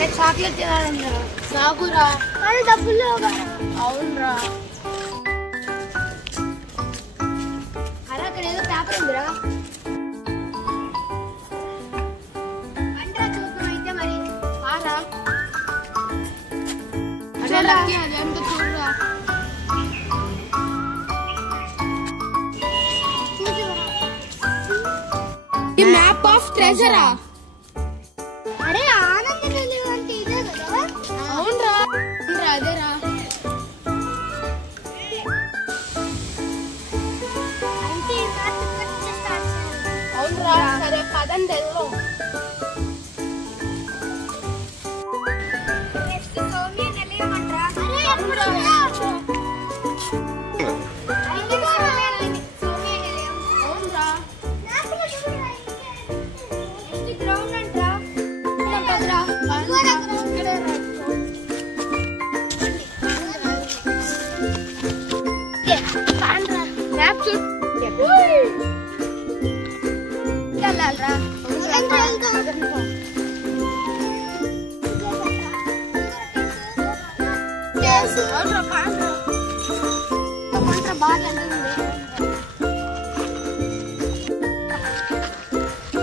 అరే చాక్లెట్ తినాలన్నా నాకురా అరే డబ్బులు అవునరా అరే అక్కడ ఏదో పేపర్ ఉందిరా అంటే చూద్దాం అయితే మరి ఆరా అదేంటో చూడరా మ్యాప్ ఆఫ్ ట్రెజరా అరే ఆనంద నిలయం అంటే ఇదే కదా అవునరా అదేరా అంటే అవునరా సరే పదండి వెళ్దాం నెక్స్ట్ సౌమ్య నిలయం అంటరా అరే అవునరా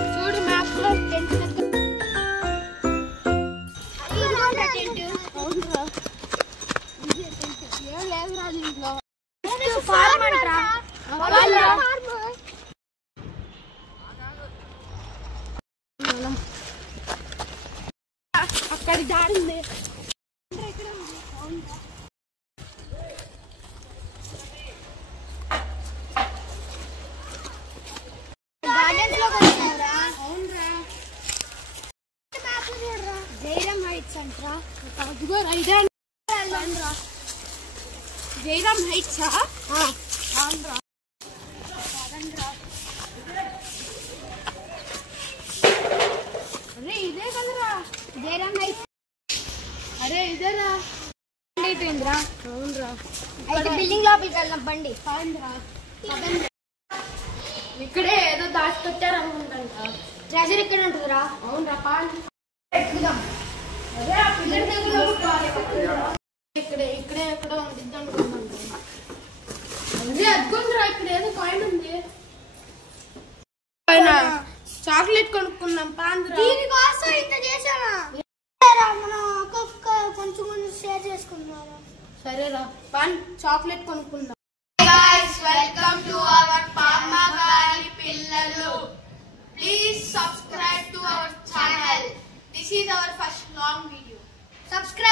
చూడు మ్యాప్ లో అక్కడ దారింది జైరామ్ హైట్స్ అంటరా జైరామ్ హైట్స్ అరే ఇదే కదరా జైరామ్ హైట్స్ అరే ఇదేరా అయిపోయిందిరా అవునరా అయితే బిల్డింగ్ లోపలికి వెళ్దాం బండి ఇక్కడే ఏదో దాచిపెట్టారు అనుకుంటా ట్రెజర్ ఇక్కడ ఉంటుందిరా అవునరా పాండి ఎక్కుదాం అదే ఆ పిల్లర్ దగ్గర ఇక్కడే ఎక్కడో ఉంటుంది అనుకుంటాం అదే అద్దుకుందిరా ఇక్కడ ఏదో కాయిన్ ఉంది చాక్లెట్ కొనుక్కున్నాం పాండి దీనికోసం ఇంత చేసామా మనం ఒక్కొక్క కొంచెం షేర్ చేసుకుందాం సరేరా పాన్ చాక్లెట్ కొనుక్కుందాం guys welcome to our Pamma Gali Pillalu please subscribe to our channel this is our first long video subscribe